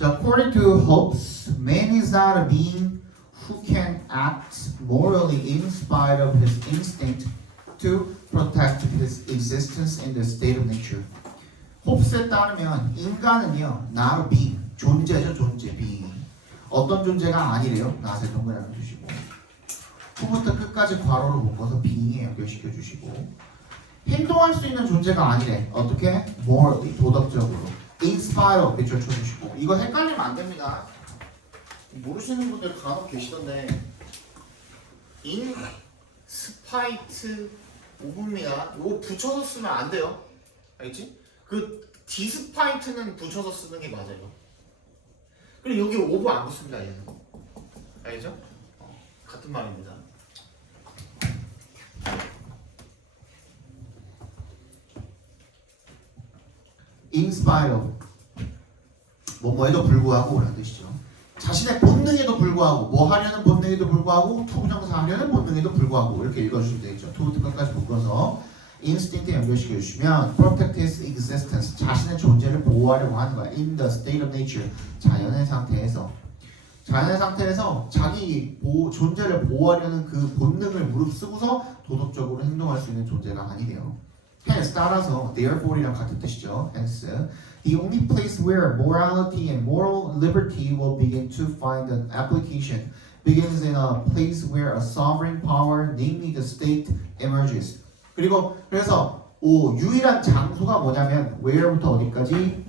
So according to Hobbes, man is not a being who can act morally in spite of his instinct to protect his existence in the state of nature. 홉스에 따르면 인간은요, not a being, 존재죠, 존재, being. 어떤 존재가 아니래요. not에 동그라미 주시고. 후부터 끝까지 괄호로 묶어서 being에 연결시켜 주시고. 행동할 수 있는 존재가 아니래. 어떻게? morally, 도덕적으로. in spite of 밑줄 쳐주시고. 이거 헷갈리면 안 됩니다. 모르시는 분들 간혹 계시던데 in spite of입니다. 이거 붙여서 쓰면 안 돼요. 알겠지? 그 despite는 붙여서 쓰는 게 맞아요. 그리고 여기 of 안 붙습니다. 얘는. 알죠? 같은 말입니다. in spite of 뭐뭐에도 불구하고 라는 뜻이죠. 자신의 본능에도 불구하고 뭐 하려는 본능에도 불구하고 투부정사 하려는 본능에도 불구하고 이렇게 읽어주시면 되겠죠. 투부터 끝까지 묶어서 instinct에 연결시켜 주시면 protect his existence 자신의 존재를 보호하려고 하는 거야. in the state of nature 자연의 상태에서 자기 존재를 보호하려는 그 본능을 무릅쓰고서 도덕적으로 행동할 수 있는 존재가 아니래요. Hence 따라서 therefore이랑 같은 뜻이죠. Hence the only place where morality and moral liberty will begin to find an application begins in a place where a sovereign power, namely the state, emerges. 그래서 유일한 장소가 뭐냐면 where부터 어디까지?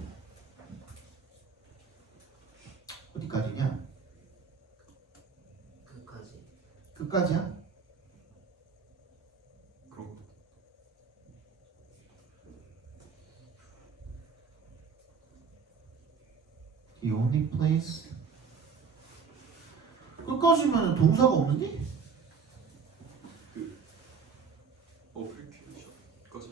어디까지냐? 끝까지야? The only place 끝까지면 동사가 없는데? 그 어플리케이션까지.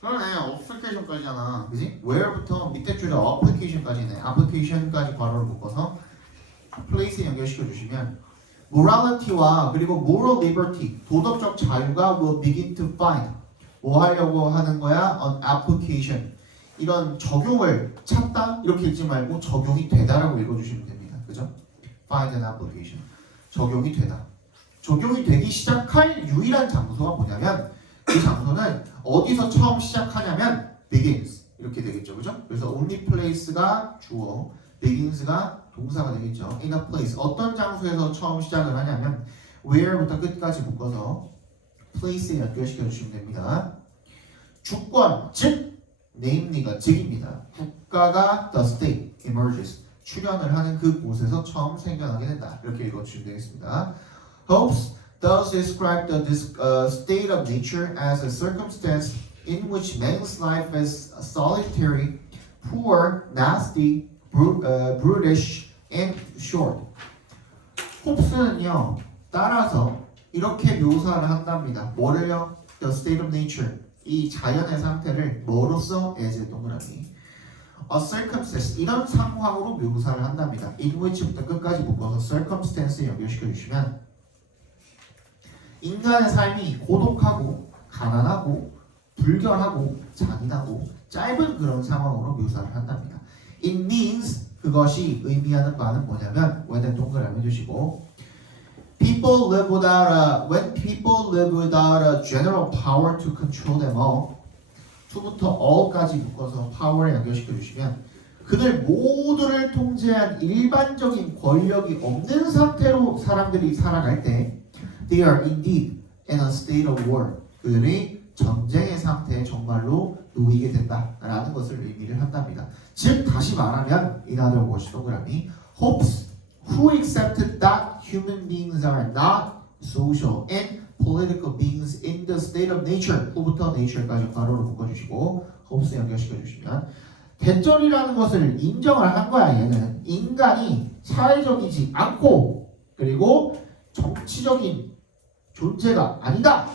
그러네, 어플리케이션까지잖아, 그지? where부터 밑에 줄에 어플리케이션까지네. 어플리케이션까지 괄호를 묶어서 place에 연결시켜 주시면 morality와 그리고 moral liberty 도덕적 자유가 will begin to find 뭐 하려고 하는 거야? an application 이런 적용을 찾다 이렇게 읽지 말고 적용이 되다라고 읽어주시면 됩니다. 그죠? Find an application. 적용이 되다. 적용이 되기 시작할 유일한 장소가 뭐냐면 그 장소는 어디서 처음 시작하냐면 begins 이렇게 되겠죠. 그죠? 그래서 only place가 주어, begins가 동사가 되겠죠. in a place 어떤 장소에서 처음 시작을 하냐면 where부터 끝까지 묶어서 place에 연결시켜 주시면 됩니다. 주권 즉 namely가 즉입니다. 국가가 the state emerges 출현을 하는 그곳에서 처음 생겨나게 된다. 이렇게 읽어주시면 되겠습니다. Hobbes thus describe the state of nature as a circumstance in which man's life is solitary, poor, nasty, brutish, and short. 홉스는요 따라서 이렇게 묘사를 한답니다. 뭐를요? The state of nature. 이 자연의 상태를 뭐로써 as 동그라미 a circumstance 이런 상황으로 묘사를 한답니다. in which부터 끝까지 묶어서 circumstance에 연결시켜 주시면 인간의 삶이 고독하고 가난하고 불결하고 잔인하고 짧은 그런 상황으로 묘사를 한답니다. It means 그것이 의미하는 바는 뭐냐면 when 동그라미 주시고 People live when people live without a general power to control them all. to부터 all까지 묶어서 power에 연결시켜 주시면 그들 모두를 통제한 일반적인 권력이 없는 상태로 사람들이 살아갈 때 they are indeed in a state of war. 그들이 전쟁의 상태에 정말로 놓이게 된다라는 것을 의미를 한답니다. 즉 다시 말하면 in other words 동그라미 Hobbes who accepted that human beings are not social and political beings in the state of nature. 후부터 nature까지 괄호로 묶어주시고 홉스 연결시켜 주시면 대절이라는 것을 인정을 한 거야. 얘는 인간이 사회적이지 않고 그리고 정치적인 존재가 아니다.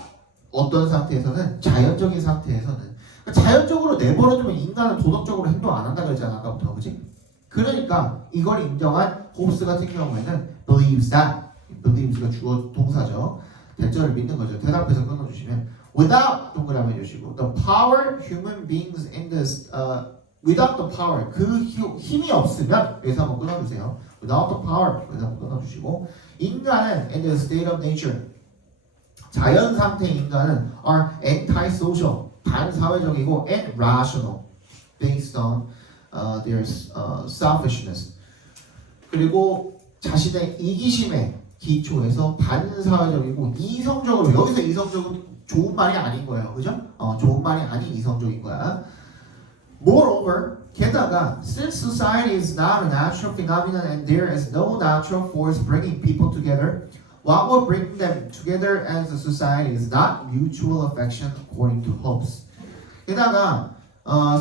어떤 상태에서는 자연적인 상태에서는 그러니까 자연적으로 내버려두면 인간은 도덕적으로 행동 안 한다 그랬잖아 아까부터 그지? 그러니까 이걸 인정한 홉스 같은 경우에는 believes that believes가 주어 동사죠. 대절을 믿는 거죠. 대답해서 끊어주시면 without 동그라미 해주시고 the power human beings in this without the power 그 힘이 없으면 여기서 한번 끊어주세요. without the power 여기서 한번 끊어주시고 인간은 in the state of nature 자연 상태의 인간은 are antisocial 반사회적이고 and rational based on their selfishness 그리고 자신의 이기심에 기초해서 반사회적이고 이성적으로 여기서 이성적은 좋은 말이 아닌 거예요. 그죠? 좋은 말이 아닌 이성적인 거야. Moreover, 게다가 since society is not a natural phenomenon and there is no natural force bringing people together, what will bring them together as a society is not mutual affection according to Hobbes. 게다가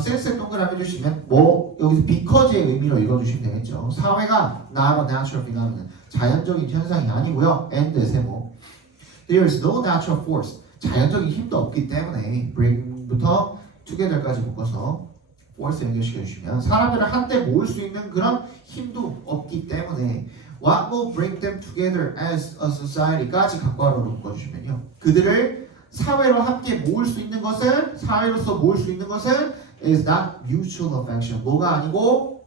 since에 동그라미 해주시면 뭐 여기서 because의 의미로 읽어주시면 되겠죠. 사회가 not a natural phenomenon 자연적인 현상이 아니고요. and 세모 there is no natural force 자연적인 힘도 없기 때문에 bring부터 together까지 묶어서 force 연결시켜 주시면 사람들을 한데 모을 수 있는 그런 힘도 없기 때문에 what will bring them together as a society까지 각과로 묶어주시면요. 그들을 사회로 함께 모을 수 있는 것은 사회로서 모을 수 있는 것은 is not mutual affection 뭐가 아니고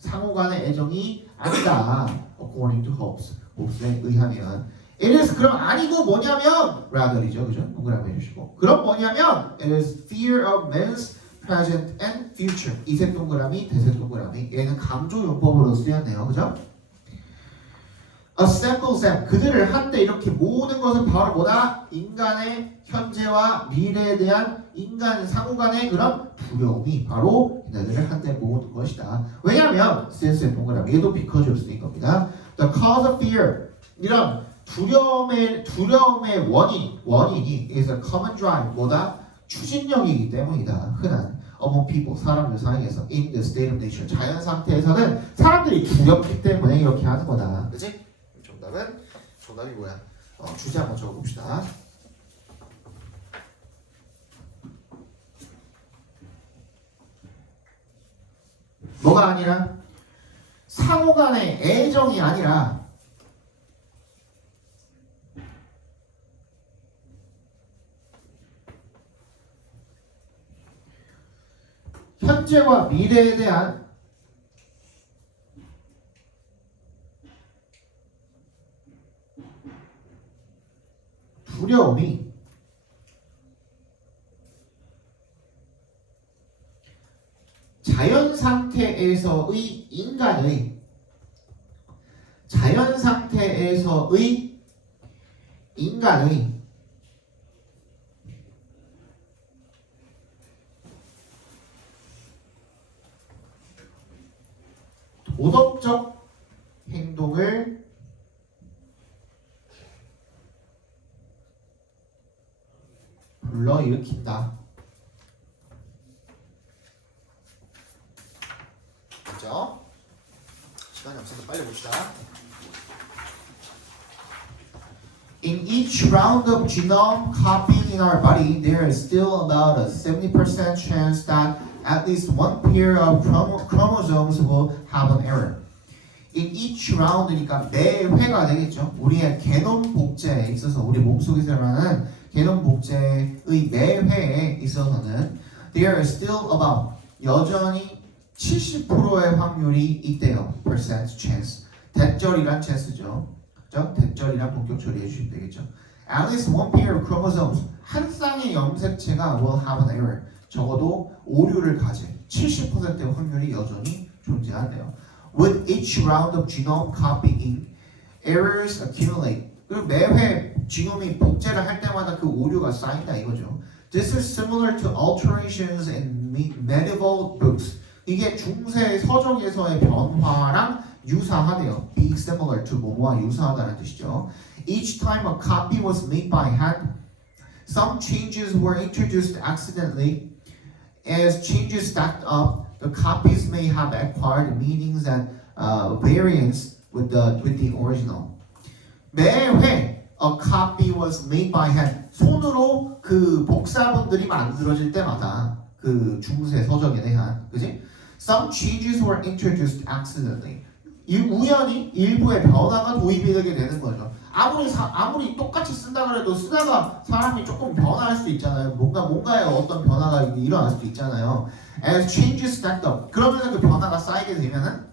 상호간의 애정이 아니다. according to Hobbes 홉스에 의하면 it is 그럼 아니고 뭐냐면 rather이죠. 그죠? 동그라미 해주시고 그럼 뭐냐면 it is fear of men's present and future 이색 동그라미 대색 동그라미 얘는 강조 용법으로 쓰였네요. 그죠? assemble them 그들을 한데 이렇게 모으는 것은 바로 뭐다? 인간의 현재와 미래에 대한 인간 상호간의 그런 두려움이 바로 얘네들을 한데 모으는 것이다. 왜냐하면 since의 동그라미 얘도 because로 쓰인 겁니다. The cause of fear 이런 두려움의 원인이 is a common drive 뭐다? 추진력이기 때문이다. 흔한 among people 사람들 사이에서 in the state of nature 자연 상태에서는 사람들이 두렵기 때문에 이렇게 하는 거다. 그렇지? 정답이 뭐야? 주제 한번 적어봅시다. 뭐가 아니라 상호간의 애정이 아니라 현재와 미래에 대한 두려움이 자연 상태에서의 인간의 도덕적 행동을 불러일으킨다. 맞죠? 시간이 없어서 빨리 봅시다. In each round of genome copying in our body, there is still about a 70% chance that at least one pair of chromosomes will have an error. In each round니까 매 회가 되겠죠. 우리의 게놈 복제에 있어서 우리 몸속에서 일어나는 게놈 복제의 매 회에 있어서는 there is still about 여전히 70%의 확률이 있대요. percent chance. 대절이란 chance죠. 그죠? 대절이란 본격 처리해 주시면 되겠죠. At least one pair of chromosomes 한 쌍의 염색체가 will have an error. 적어도 오류를 가질 70%의 확률이 여전히 존재한대요. With each round of genome copying, errors accumulate. 그리고 매회 지놈이 복제를 할 때마다 그 오류가 쌓인다 이거죠. This is similar to alterations in medieval books. 이게 중세 서적에서의 변화랑 유사하대요. Be similar to 뭐뭐와 유사하다는 뜻이죠. Each time a copy was made by hand, some changes were introduced accidentally. As changes stacked up, the copies may have acquired meanings and variance with the original. 매회 a copy was made by hand. 손으로 그 복사본들이 만들어질 때마다 그 중세 서적에 대한, 그지? Some changes were introduced accidentally. 우연히 일부의 변화가 도입이 되게 되는 거죠. 아무리 똑같이 쓴다 그래도 쓰다가 사람이 조금 변화할 수도 있잖아요. 뭔가에 어떤 변화가 일어날 수도 있잖아요. As changes stacked up. 그러면은 그 변화가 쌓이게 되면은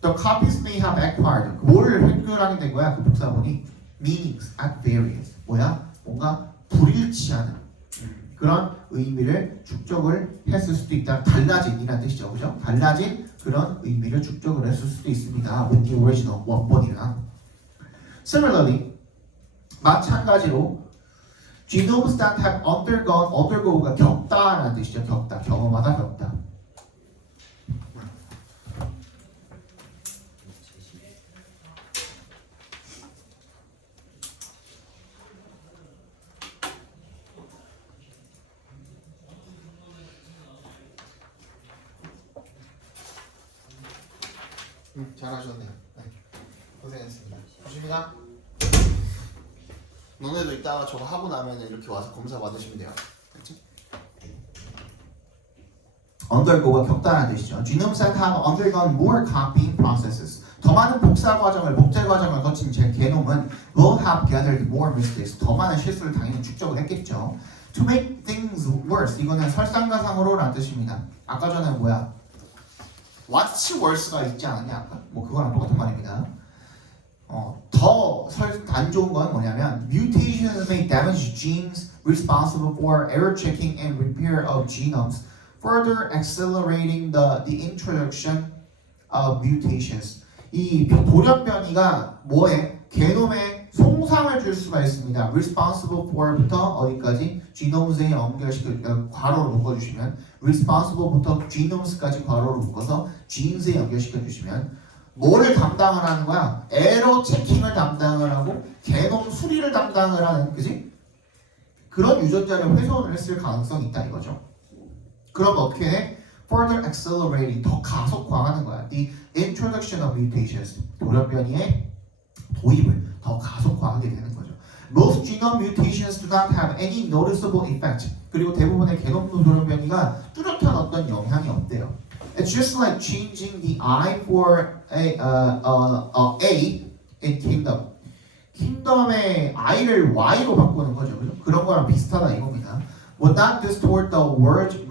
the copies may have acquired. 뭘 획득하게 된 거야? 그 복사본이 meanings at variance. 뭐야? 뭔가 불일치하는 그런 의미를 축적을 했을 수도 있다. 달라진이라는 뜻이죠, 그죠? 달라진 그런 의미를 축적을 했을 수도 있습니다. with the original 원본이랑. Similarly, 마찬가지로 genomes that have undergo가 겪다라는 뜻이죠. 겪다, 경험하다, 겪다. 잘하셨네요. 네. 고생했습니다. 조심히가. 너네도 이따가 저거 하고 나면 이렇게 와서 검사 받으시면 돼요. 그렇지? undergo가 겪다라는 뜻이죠. Genomes that have undergone more copying processes. 더 많은 복사 과정을, 복제 과정을 거친 제 게놈은 will have gathered more mistakes. 더 많은 실수를 당연히 축적을 했겠죠. To make things worse. 이거는 설상가상으로라는 뜻입니다. 아까 전에 뭐야? What's worse가 있지 않았냐 아까? 뭐 그거랑 똑같은 말입니다. 더 안 좋은 건 뭐냐면 mutations may damage genes responsible for error checking and repair of genomes, further accelerating the introduction of mutations. 이 돌연변이가 뭐에? 게놈에 손상을 줄 수가 있습니다. responsible for부터 어디까지? genomes에 연결시켜 괄호로 묶어주시면 responsible부터 genomes까지 괄호로 묶어서 genes에 연결시켜 주시면 뭐를 담당을 하는 거야? 에러 체킹을 담당을 하고 게놈 수리를 담당을 하는, 그지? 그런 유전자를 훼손을 했을 가능성이 있다 이거죠. 그럼 어떻게 해? Further accelerating, 더 가속화하는 거야. The introduction of mutations, 돌연변이의 도입을 더 가속화하게 되는 거죠. Most genome mutations do not have any noticeable effect. 그리고 대부분의 게놈 돌연변이가 뚜렷한 어떤 영향이 없대요. It's just like changing the I for A in kingdom. kingdom의 I를 Y로 바꾸는 거죠, 그죠? 그런 거랑 비슷하다 이겁니다. Would not distort the word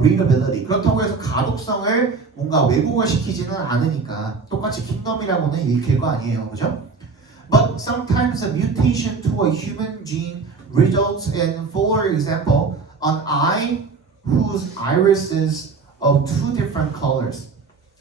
readability. 그렇다고 해서 가독성을 뭔가 왜곡을 시키지는 않으니까 똑같이 kingdom이라고는 읽힐 거 아니에요, 그죠? But sometimes a mutation to a human gene results in, for example, an eye whose iris is of two different colors.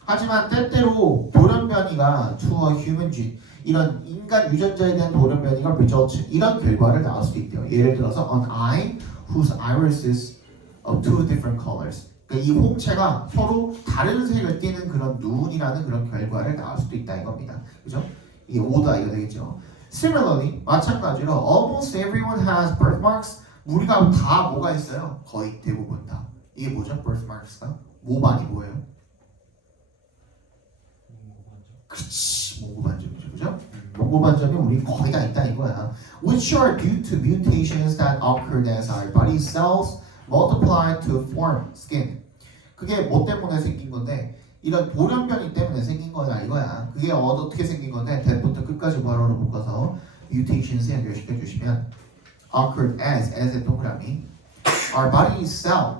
하지만 때때로 돌연변이가 to a human gene, 이런 인간 유전자에 대한 돌연변이가 result, 이런 결과를 낳을 수도 있대요. 예를 들어서 an eye whose iris is of two different colors. 그러니까 이 홍채가 서로 다른 색을 띠는 그런 눈이라는 그런 결과를 낳을 수도 있다 이겁니다. 그죠? 이게 오다 이거 되겠죠. Similarly, 마찬가지로 almost everyone has birthmarks. 우리가 다 뭐가 있어요? 거의 대부분 다. 이게 뭐죠? birthmarks가? 모반이 뭐예요? 그치, 몽고반점이죠, 그죠? 몽고반점이 우리 거의 다 있다 이거야. Which are due to mutations that occur as our body cells multiply to form skin. 그게 뭐 때문에 생긴 건데? 이런 돌연변이 때문에 생긴 거야 이거야. 그게 어떻게 생긴 건데? 대부터 끝까지 괄호로 묶어서 mutations에 연결시켜 주시면 occurred as의 동그라미 our body cell,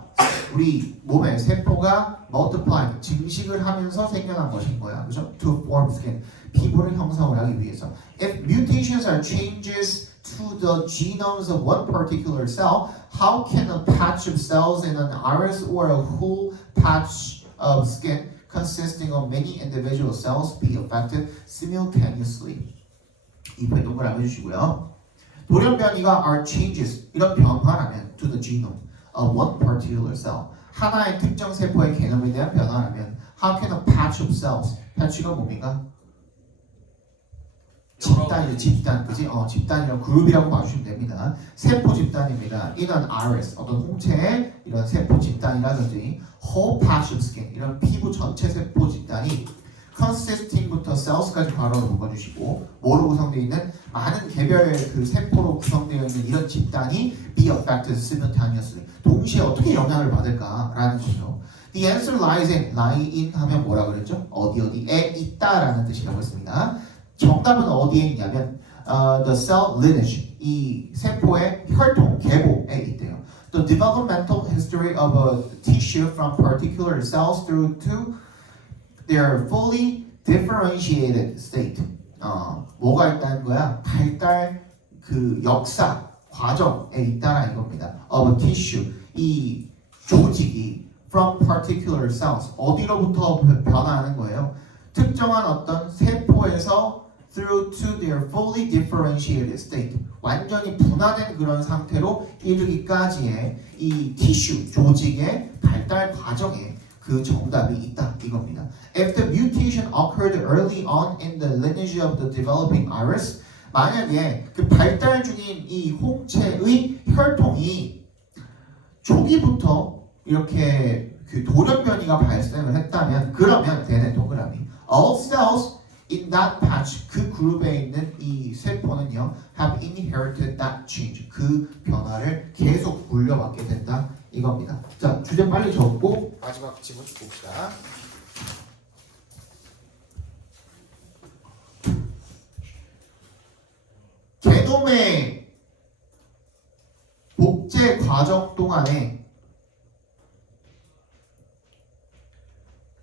우리 몸의 세포가 multiply, 증식을 하면서 생겨난 것인 거야. 그죠? To form skin, 피부를 형성을 하기 위해서. If mutations are changes to the genomes of one particular cell, how can a patch of cells in an iris or a whole patch of skin consisting of many individual cells be affected simultaneously? 이표에 동그라미 해주시고요. 돌연변이가 are changes, 이런 변화라면 to the genome of one particular cell, 하나의 특정 세포의 개념에 대한 변화라면 how can a patch of cells, patch가 뭡니까? 집단이죠, 집단, 그지? 집단이라고 그룹이라고 봐주시면 됩니다. 세포 집단입니다. in an iris, 어떤 홍채의 이런 세포 집단이라든지 whole patch of skin, 이런 피부 전체 세포 집단이 consisting부터 cells까지 괄호로 묶어주시고 뭐로 구성되어 있는 많은 개별의 그 세포로 구성되어 있는 이런 집단이 be affected simultaneously, 동시에 어떻게 영향을 받을까라는 거죠. The answer lies in, lie in 하면 뭐라 그랬죠? 어디에 있다라는 뜻이라고 했습니다. 정답은 어디에 있냐면 the cell lineage, 이 세포의 혈통, 계보에 있대요. The developmental history of a tissue from particular cells through to their fully differentiated state. 뭐가 있다는 거야? 발달 그 역사, 과정에 있다는 이겁니다. Of a tissue, 이 조직이 from particular cells, 어디로부터 변화하는 거예요? 특정한 어떤 세포에서 through to their fully differentiated state, 완전히 분화된 그런 상태로 이르기까지의 이 티슈, 조직의 발달 과정에 그 정답이 있다 이겁니다. If the mutation occurred early on in the lineage of the developing iris, 만약에 그 발달 중인 이 홍채의 혈통이 초기부터 이렇게 그 돌연변이가 발생을 했다면, 그러면 되네 동그라미. All cells in that patch, 그 그룹에 있는 이 세포는요, have inherited that change, 그 변화를 계속 물려받게 된다 이겁니다. 자, 주제 빨리 적고 마지막 질문 봅시다. 게놈의 복제 과정 동안에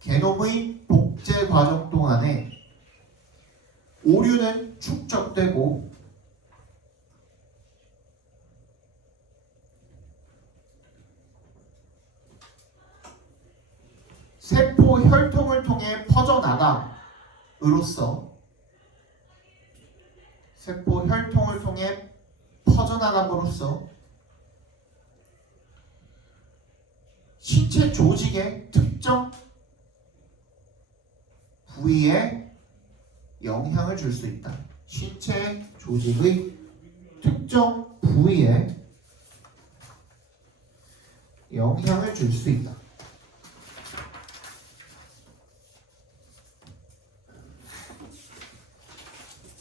게놈의 복제 과정 동안에 오류는 축적되고 세포 혈통을 통해 퍼져나감으로써 세포 혈통을 통해 퍼져나감으로써 신체 조직의 특정 부위에 영향을 줄 수 있다. 신체 조직의 특정 부위에 영향을 줄 수 있다.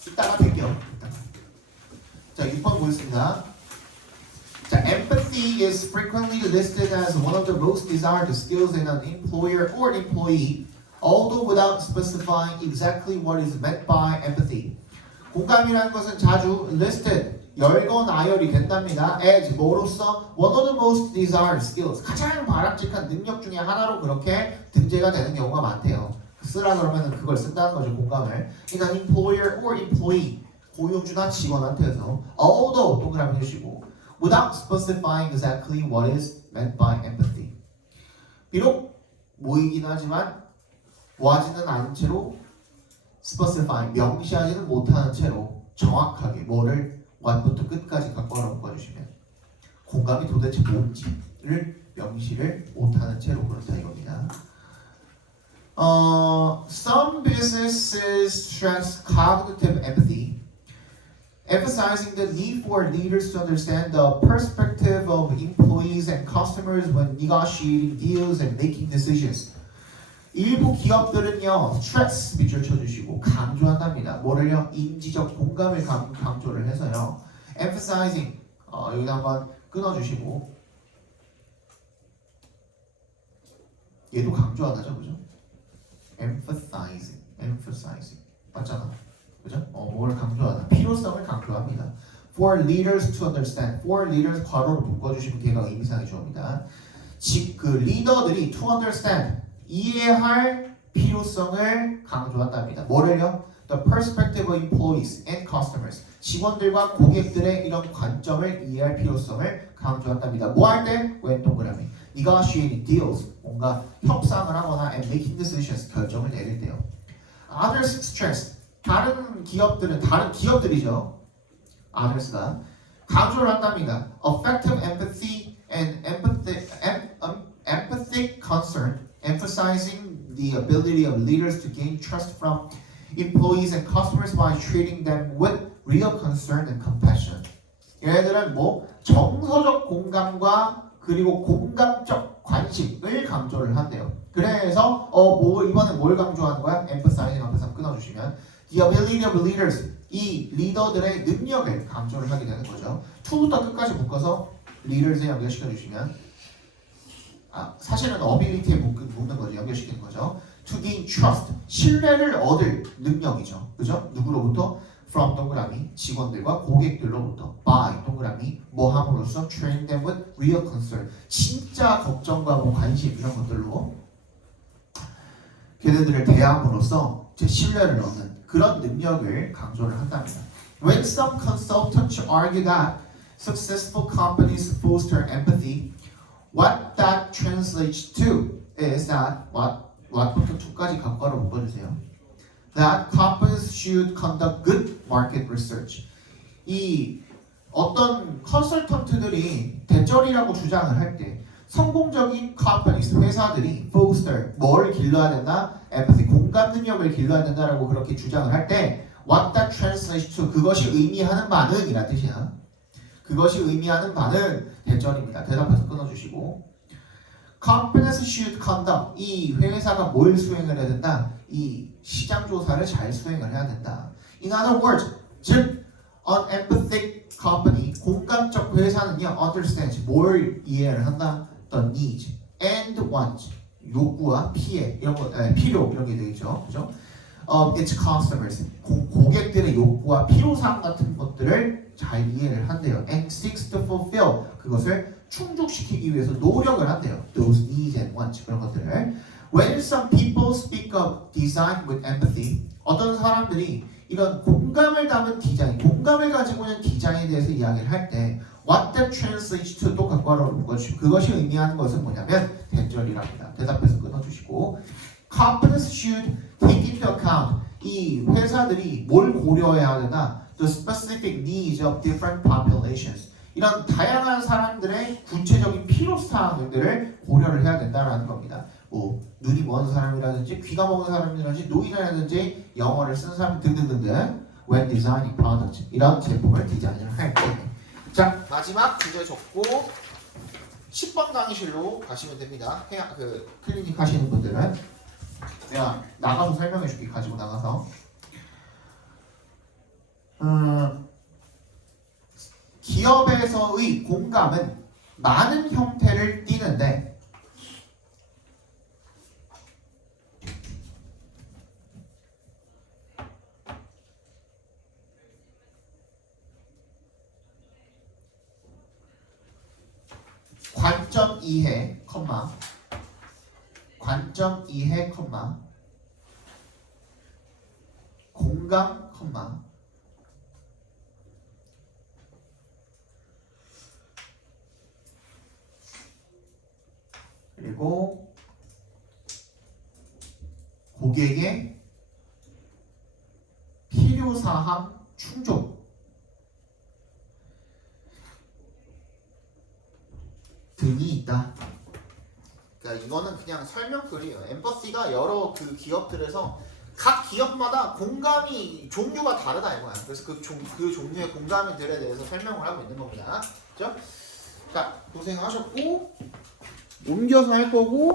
이따가 뵐게요. 자, 6번 보겠습니다. 자, empathy is frequently listed as one of the most desired skills in an employer or employee, although without specifying exactly what is meant by empathy. 공감이라는 것은 자주 listed, 열거나열이 된답니다. as 뭐로서 one of the most desired skills, 가장 바람직한 능력 중에 하나로 그렇게 등재가 되는 경우가 많대요. 쓰라 그러면 그걸 쓴다는 거죠, 공감을. in an employer or employee, 고용주나 직원한테서 although 동그라미 해주시고 without specifying exactly what is meant by empathy. 비록 모이긴 하지만 모아지는 않은 채로 specify, 명시하지는 못하는 채로 정확하게 뭐를 what부터 끝까지 갖고 묶어주시면 공감이 도대체 뭔지를 명시를 못하는 채로 그렇다 이겁니다. Some businesses stress cognitive empathy, emphasizing the need for leaders to understand the perspective of employees and customers when negotiating deals and making decisions. 일부 기업들은요, 스트레스 밑줄 쳐주시고 강조한답니다. 뭐를요? 인지적 공감을 강조를 해서요. emphasizing, 여기다 한번 끊어주시고 얘도 강조하다죠, 그죠? emphasizing 맞잖아, 그죠? 뭘 강조하다? 필요성을 강조합니다. For leaders to understand, for leaders 괄호로 묶어주시면 걔가 의미상의 주어입니다. 즉 그 리더들이 to understand, 이해할 필요성을 강조한답니다. 뭐를요? The perspective of employees and customers, 직원들과 고객들의 이런 관점을 이해할 필요성을 강조한답니다. 뭐 할 때? 왼 동그라미. Negotiating deals, 뭔가 협상을 하거나 and making decisions, 결정을 내릴 때요. Others stress, 다른 기업들이죠. Others가 강조를 한답니다. Effective empathy and empathic concern, emphasizing the ability of leaders to gain trust from employees and customers by treating them with real concern and compassion. 얘네들은 뭐 정서적 공감과 그리고 공감적 관심을 강조를 한대요. 그래서 이번에 뭘 강조하는 거야? emphasizing 앞에서 끊어주시면 the ability of leaders, 이 리더들의 능력을 강조를 하게 되는 거죠. to부터 끝까지 묶어서 leaders에 연결시켜 주시면 사실은 ability에 묶는 거죠. 연결시키는 거죠. To gain trust, 신뢰를 얻을 능력이죠. 그죠? 누구로부터? From 동그라미 직원들과 고객들로부터. By 동그라미 뭐 함으로써? Train them with real concern, 진짜 걱정과 뭐 관심 이런 것들로 걔네들을 대함으로써 제 신뢰를 얻는 그런 능력을 강조를 한답니다. When some consultants argue that successful companies foster empathy, what that translates to is that what부터 to까지 각과로 묶어주세요. That companies should conduct good market research. 이 어떤 컨설턴트들이 대절이라고 주장을 할 때 성공적인 companies, 회사들이 foster, 뭘 길러야 된다? empathy, 공감 능력을 길러야 된다라고 그렇게 주장을 할 때 what that translates to, 그것이 의미하는 바는 이란 뜻이야. 그것이 의미하는 바는 대절입니다. 대답해서 끊어주시고 companies should conduct, 이 회사가 뭘 수행을 해야 된다? 이 시장 조사를 잘 수행을 해야 된다. In other words, 즉 an empathic company, 공감적 회사는요 understands, 뭘 이해를 한다? The needs and wants, 욕구와 피해 이런 거, 필요 이런 게 되겠죠, 그죠? Its customers, 고객들의 욕구와 필요사항 같은 것들을 잘 이해를 한대요. And seeks to fulfill, 그것을 충족시키기 위해서 노력을 한대요. Those needs and wants 그런 것들을. When some people speak of design with empathy, 어떤 사람들이 이런 공감을 담은 디자인, 공감을 가지고 있는 디자인에 대해서 이야기를 할 때 what that translates to 또 각과로 묶어주시고 그것이 의미하는 것은 뭐냐면 대절이랍니다. 대답해서 끊어주시고 companies should take into account, 이 회사들이 뭘 고려해야 되나? The specific needs of different populations, 이런 다양한 사람들의 구체적인 필요사항들을 고려를 해야 된다는 겁니다. 뭐 눈이 먼 사람이라든지 귀가 먼 사람이라든지 노인이라든지 영어를 쓰는 사람 등등등등. When designing products, 이런 제품을 디자인을 할 때. 자, 마지막 주제 적고 10번 강의실로 가시면 됩니다. 클리닉 하시는 분들은 내가 나가서 설명해 줄게. 가지고 나가서 기업에서의 공감은 많은 형태를 띠는데 관점 이해, 관점 이해, 공감, 그리고 고객의 필요사항 충족. 등이 있다. 그러니까 이거는 그냥 설명글이에요. 엠퍼시가 여러 그 기업들에서 각 기업마다 공감이 종류가 다르다 이거야. 그래서 그 종류의 공감들에 대해서 설명을 하고 있는 겁니다. 그렇죠? 자, 고생하셨고 옮겨서 할 거고.